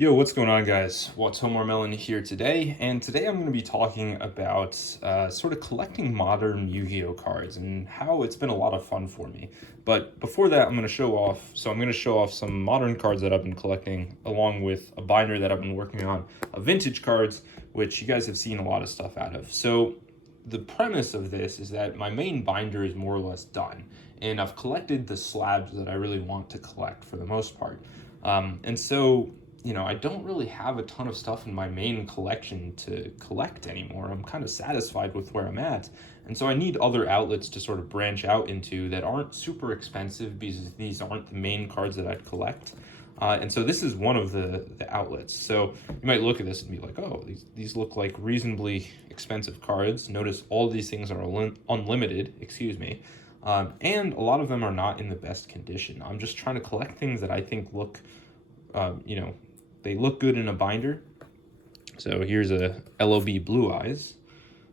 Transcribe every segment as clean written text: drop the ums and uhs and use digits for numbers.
Yo, what's going on, guys? Watomarmelon here today, and today I'm going to be talking about sort of collecting modern Yu-Gi-Oh cards and how it's been a lot of fun for me. But before that, I'm going to show off some modern cards that I've been collecting, along with a binder that I've been working on of vintage cards, which you guys have seen a lot of stuff out of. So the premise of this is that my main binder is more or less done, and I've collected the slabs that I really want to collect for the most part. I don't really have a ton of stuff in my main collection to collect anymore. I'm kind of satisfied with where I'm at. And so I need other outlets to sort of branch out into that aren't super expensive because these aren't the main cards that I'd collect. And so this is one of the outlets. So you might look at this and be like, oh, these look like reasonably expensive cards. Notice all these things are unlimited, excuse me. And a lot of them are not in the best condition. I'm just trying to collect things that I think look, they look good in a binder. So here's a LOB Blue Eyes.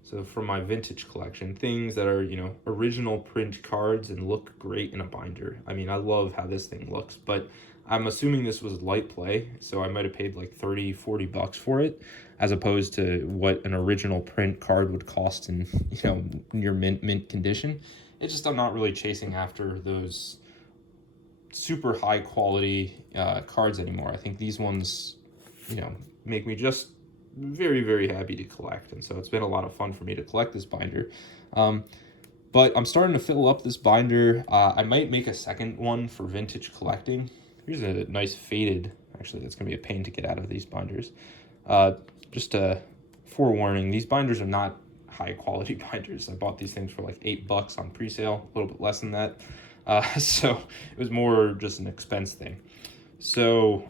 So from my vintage collection, things that are, original print cards and look great in a binder. I mean, I love how this thing looks, but I'm assuming this was light play, so I might have paid like 30, 40 bucks for it, as opposed to what an original print card would cost in, near mint condition. It's just I'm not really chasing after those super high quality cards anymore. I think these ones, make me just very, very happy to collect. And so it's been a lot of fun for me to collect this binder. But I'm starting to fill up this binder. I might make a second one for vintage collecting. Here's a nice faded, actually that's gonna be a pain to get out of these binders. Just a forewarning, these binders are not high quality binders. I bought these things for like $8 on pre-sale, a little bit less than that. So it was more just an expense thing. So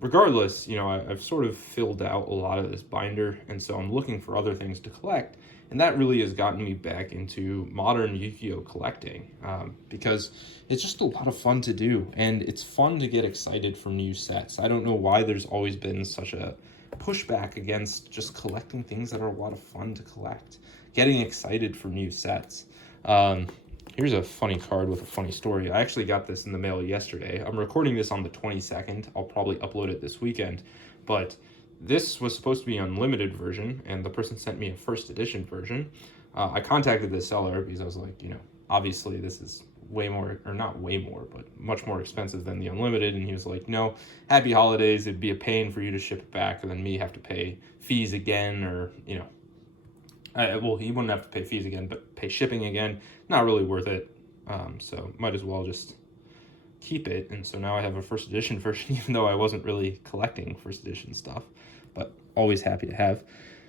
regardless, I've sort of filled out a lot of this binder, and so I'm looking for other things to collect, and that really has gotten me back into modern Yu-Gi-Oh collecting, because it's just a lot of fun to do, and it's fun to get excited for new sets. I don't know why there's always been such a pushback against just collecting things that are a lot of fun to collect, getting excited for new sets. Here's a funny card with a funny story. I actually got this in the mail yesterday. I'm recording this on the 22nd. I'll probably upload it this weekend. But this was supposed to be an unlimited version, and the person sent me a first edition version. I contacted the seller because I was like, obviously this is way more, or not way more, but much more expensive than the unlimited. And he was like, no, happy holidays. It'd be a pain for you to ship it back, and then me have to pay fees again, or, well, he wouldn't have to pay fees again, but pay shipping again, not really worth it. So might as well just keep it. And so now I have a first edition version, even though I wasn't really collecting first edition stuff, but always happy to have.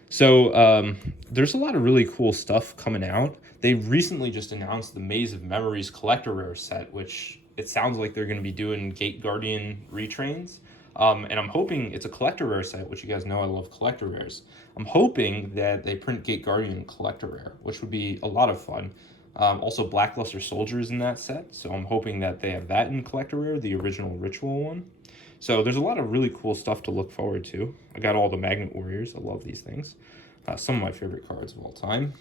So there's a lot of really cool stuff coming out. They recently just announced the Maze of Memories Collector Rare set, which it sounds like they're going to be doing Gate Guardian retrains. And I'm hoping it's a collector rare set, which you guys know I love collector rares. I'm hoping that they print Gate Guardian collector rare, which would be a lot of fun. Also, Blackluster Soldiers in that set, so I'm hoping that they have that in collector rare, the original Ritual one. So there's a lot of really cool stuff to look forward to. I got all the Magnet Warriors. I love these things. Some of my favorite cards of all time.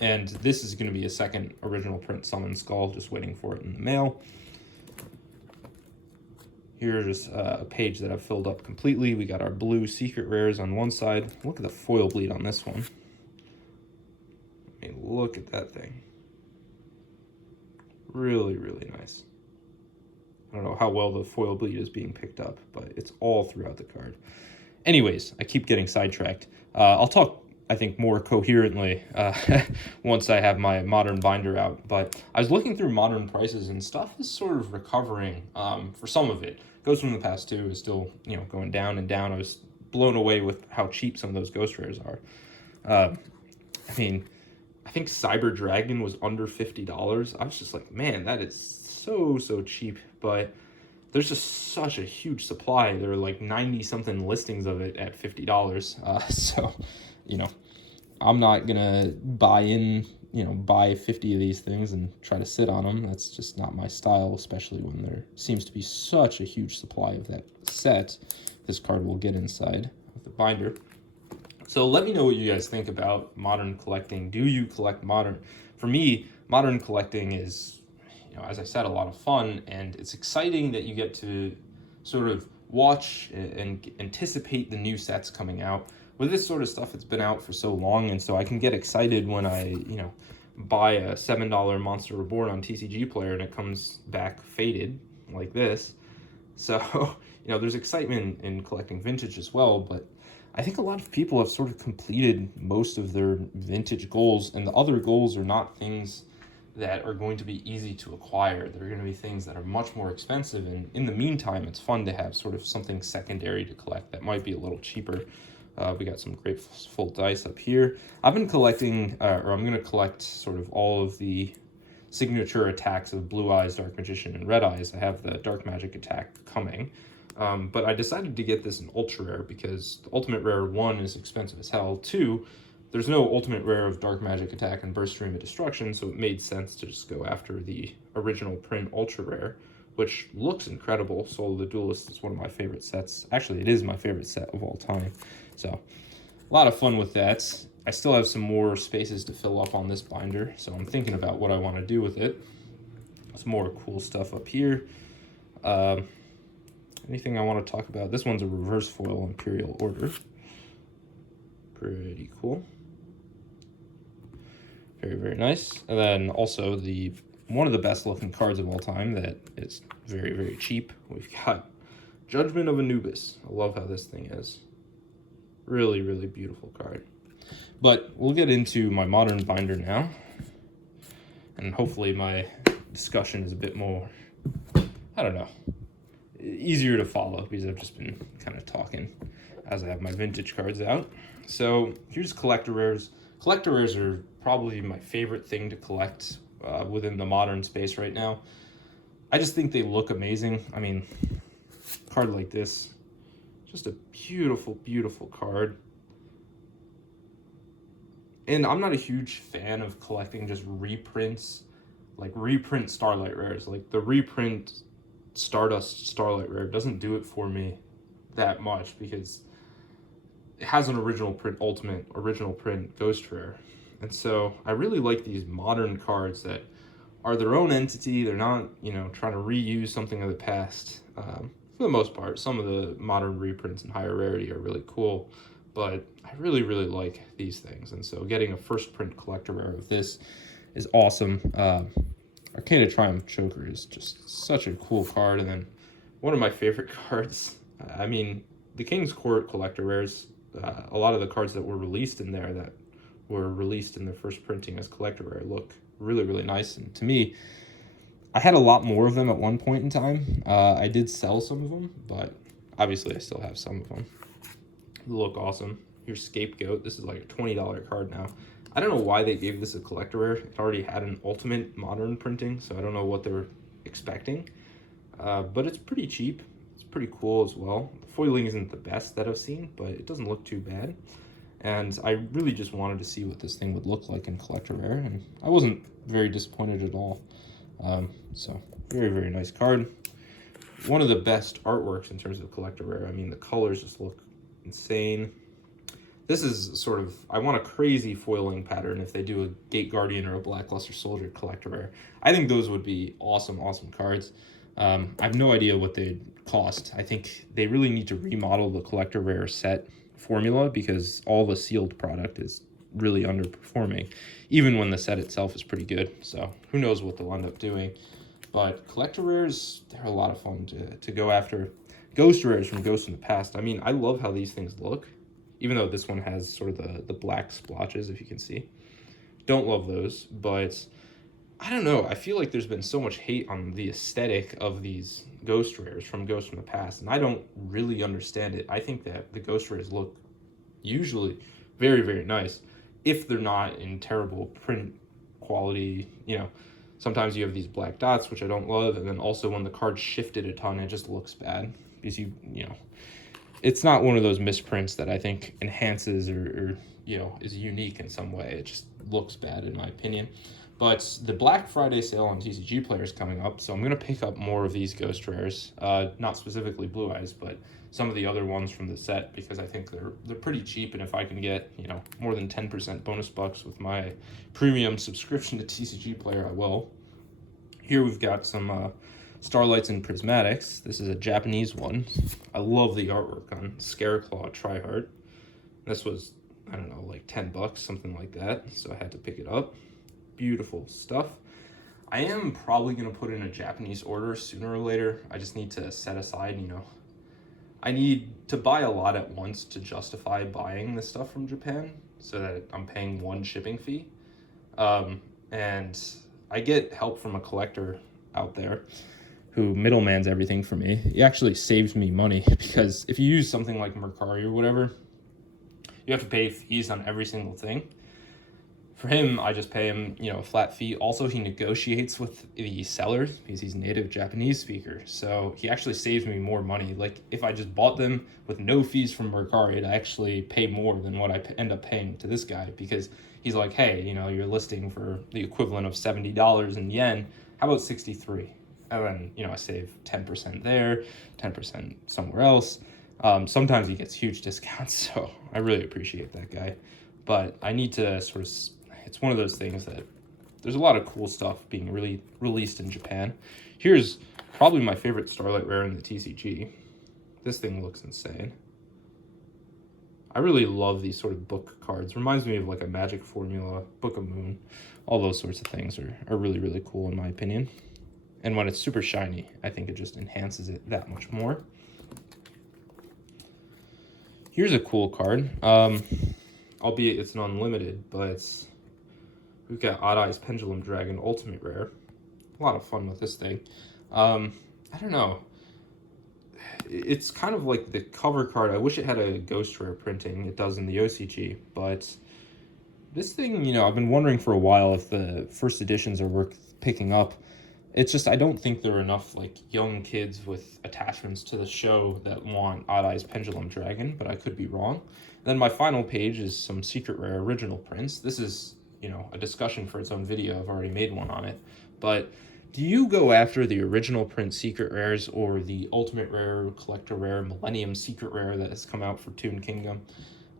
And this is going to be a second original print Summon Skull, just waiting for it in the mail. Here's a page that I've filled up completely. We got our blue secret rares on one side. Look at the foil bleed on this one. I mean, look at that thing. Really, really nice. I don't know how well the foil bleed is being picked up, but it's all throughout the card. Anyways, I keep getting sidetracked. I'll talk, I think, more coherently once I have my modern binder out. But I was looking through modern prices, and stuff is sort of recovering for some of it. Ghost from the Past 2 is still, going down and down. I was blown away with how cheap some of those Ghost Rares are. I think Cyber Dragon was under $50. I was just like, man, that is so cheap. But there's just such a huge supply. There are like 90-something listings of it at $50. So, I'm not going to buy 50 of these things and try to sit on them. That's just not my style, especially when there seems to be such a huge supply of that set this card will get inside of the binder. So let me know what you guys think about modern collecting. Do you collect modern? For me, modern collecting is, as I said, a lot of fun, and it's exciting that you get to sort of watch and anticipate the new sets coming out. With this sort of stuff, it's been out for so long, and so I can get excited when I, buy a $7 Monster Reborn on TCG Player and it comes back faded like this. So, there's excitement in collecting vintage as well, but I think a lot of people have sort of completed most of their vintage goals, and the other goals are not things that are going to be easy to acquire. They're going to be things that are much more expensive, and in the meantime, it's fun to have sort of something secondary to collect that might be a little cheaper. We got some Grateful Dice up here. I've been collecting, or I'm going to collect sort of all of the signature attacks of Blue Eyes, Dark Magician, and Red Eyes. I have the Dark Magic attack coming. But I decided to get this in Ultra Rare because the Ultimate Rare, 1, is expensive as hell. 2, there's no Ultimate Rare of Dark Magic attack and Burst Stream of Destruction, so it made sense to just go after the original print Ultra Rare, which looks incredible. Soul of the Duelist is one of my favorite sets. Actually, it is my favorite set of all time. So, a lot of fun with that. I still have some more spaces to fill up on this binder, so I'm thinking about what I want to do with it. Some more cool stuff up here. Anything I want to talk about? This one's a reverse foil Imperial Order. Pretty cool. Very, very nice. And then also one of the best looking cards of all time that is very, very cheap. We've got Judgment of Anubis. I love how this thing is. Really, really beautiful card. But we'll get into my modern binder now. And hopefully my discussion is a bit more, I don't know, easier to follow because I've just been kind of talking as I have my vintage cards out. So here's collector rares. Collector rares are probably my favorite thing to collect within the modern space right now. I just think they look amazing. I mean, a card like this, just a beautiful, beautiful card. And I'm not a huge fan of collecting just reprints, like reprint Starlight rares. Like the reprint Stardust Starlight Rare doesn't do it for me that much because it has an original print, ultimate original print Ghost Rare. And so I really like these modern cards that are their own entity. They're not, trying to reuse something of the past. For the most part, some of the modern reprints in higher rarity are really cool, but I really, really like these things. And so getting a first print collector rare of this is awesome. Arcana Triumph Choker is just such a cool card. And then one of my favorite cards, I mean, the King's Court collector rares, a lot of the cards that were released in there that were released in their first printing as collector rare look really, really nice. And to me, I had a lot more of them at one point in time. I did sell some of them, but obviously I still have some of them. They look awesome. Here's Scapegoat. This is like a $20 card now. I don't know why they gave this a collector rare. It already had an ultimate modern printing, so I don't know what they were expecting. But it's pretty cheap. It's pretty cool as well. The foiling isn't the best that I've seen, but it doesn't look too bad. And I really just wanted to see what this thing would look like in collector rare, and I wasn't very disappointed at all. So very, very nice card. One of the best artworks in terms of collector rare. I mean, the colors just look insane. This is sort of, I want a crazy foiling pattern if they do a Gate Guardian or a Blackluster Soldier collector rare. I think those would be awesome, awesome cards. I have no idea what they'd cost. I think they really need to remodel the collector rare set formula because all the sealed product is really underperforming, even when the set itself is pretty good. So who knows what they'll end up doing. But collector rares, they're a lot of fun to go after. Ghost rares from Ghost in the Past. I mean, I love how these things look, even though this one has sort of the black splotches, if you can see. Don't love those, but I don't know. I feel like there's been so much hate on the aesthetic of these Ghost rares from Ghost from the Past, and I don't really understand it. I think that the Ghost rares look usually very, very nice, if they're not in terrible print quality. Sometimes you have these black dots, which I don't love, and then also when the card's shifted a ton, it just looks bad because it's not one of those misprints that I think enhances or is unique in some way. It just looks bad in my opinion. But the Black Friday sale on TCG Player is coming up, so I'm going to pick up more of these Ghost Rares. Not specifically Blue Eyes, but some of the other ones from the set, because I think they're pretty cheap, and if I can get more than 10% bonus bucks with my premium subscription to TCG Player, I will. Here we've got some Starlights and Prismatics. This is a Japanese one. I love the artwork on Scareclaw Tryhard. This was, I don't know, like 10 bucks, something like that. So I had to pick it up. Beautiful stuff. I am probably going to put in a Japanese order sooner or later. I just need to set aside, I need to buy a lot at once to justify buying this stuff from Japan so that I'm paying one shipping fee. And I get help from a collector out there who middlemans everything for me. He actually saves me money because if you use something like Mercari or whatever, you have to pay fees on every single thing. For him, I just pay him, a flat fee. Also, he negotiates with the sellers because he's a native Japanese speaker. So he actually saves me more money. Like if I just bought them with no fees from Mercari, I'd actually pay more than what I end up paying to this guy because he's like, hey, you're listing for the equivalent of $70 in yen. How about 63? And then, I save 10% there, 10% somewhere else. Sometimes he gets huge discounts, so I really appreciate that guy. But I need to it's one of those things that there's a lot of cool stuff being really released in Japan. Here's probably my favorite Starlight Rare in the TCG. This thing looks insane. I really love these sort of book cards. Reminds me of like a Magic Formula, Book of Moon. All those sorts of things are really, really cool in my opinion. And when it's super shiny, I think it just enhances it that much more. Here's a cool card. Albeit it's an unlimited, but we've got Odd Eyes Pendulum Dragon Ultimate Rare. A lot of fun with this thing. I don't know. It's kind of like the cover card. I wish it had a Ghost Rare printing. It does in the OCG, but this thing, I've been wondering for a while if the first editions are worth picking up. It's just, I don't think there are enough like young kids with attachments to the show that want Odd Eyes Pendulum Dragon, but I could be wrong. Then my final page is some Secret Rare original prints. This is, a discussion for its own video. I've already made one on it. But do you go after the original print Secret Rares or the Ultimate Rare, Collector Rare, Millennium Secret Rare that has come out for Toon Kingdom?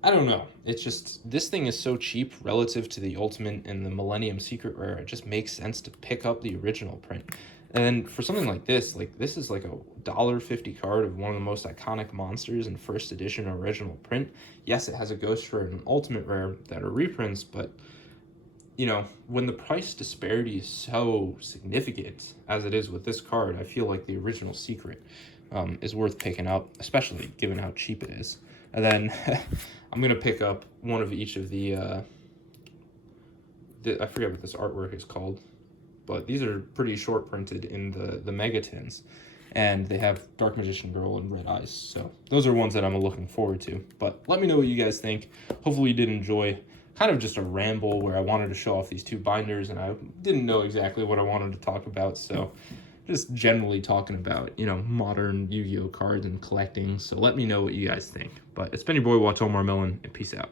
I don't know. It's just, this thing is so cheap relative to the Ultimate and the Millennium Secret Rare. It just makes sense to pick up the original print. And for something like this is like a $1.50 card of one of the most iconic monsters in first edition original print. Yes, it has a Ghost Rare and an Ultimate Rare that are reprints, but when the price disparity is so significant as it is with this card, I feel like the original Secret is worth picking up, especially given how cheap it is. And then I'm going to pick up one of each of the I forget what this artwork is called, but these are pretty short printed in the Megatins, and they have Dark Magician Girl and Red Eyes. So those are ones that I'm looking forward to. But let me know what you guys think. Hopefully you did enjoy kind of just a ramble where I wanted to show off these two binders, and I didn't know exactly what I wanted to talk about. So just generally talking about, modern Yu-Gi-Oh cards and collecting. So let me know what you guys think. But it's been your boy Watomarmelon, and peace out.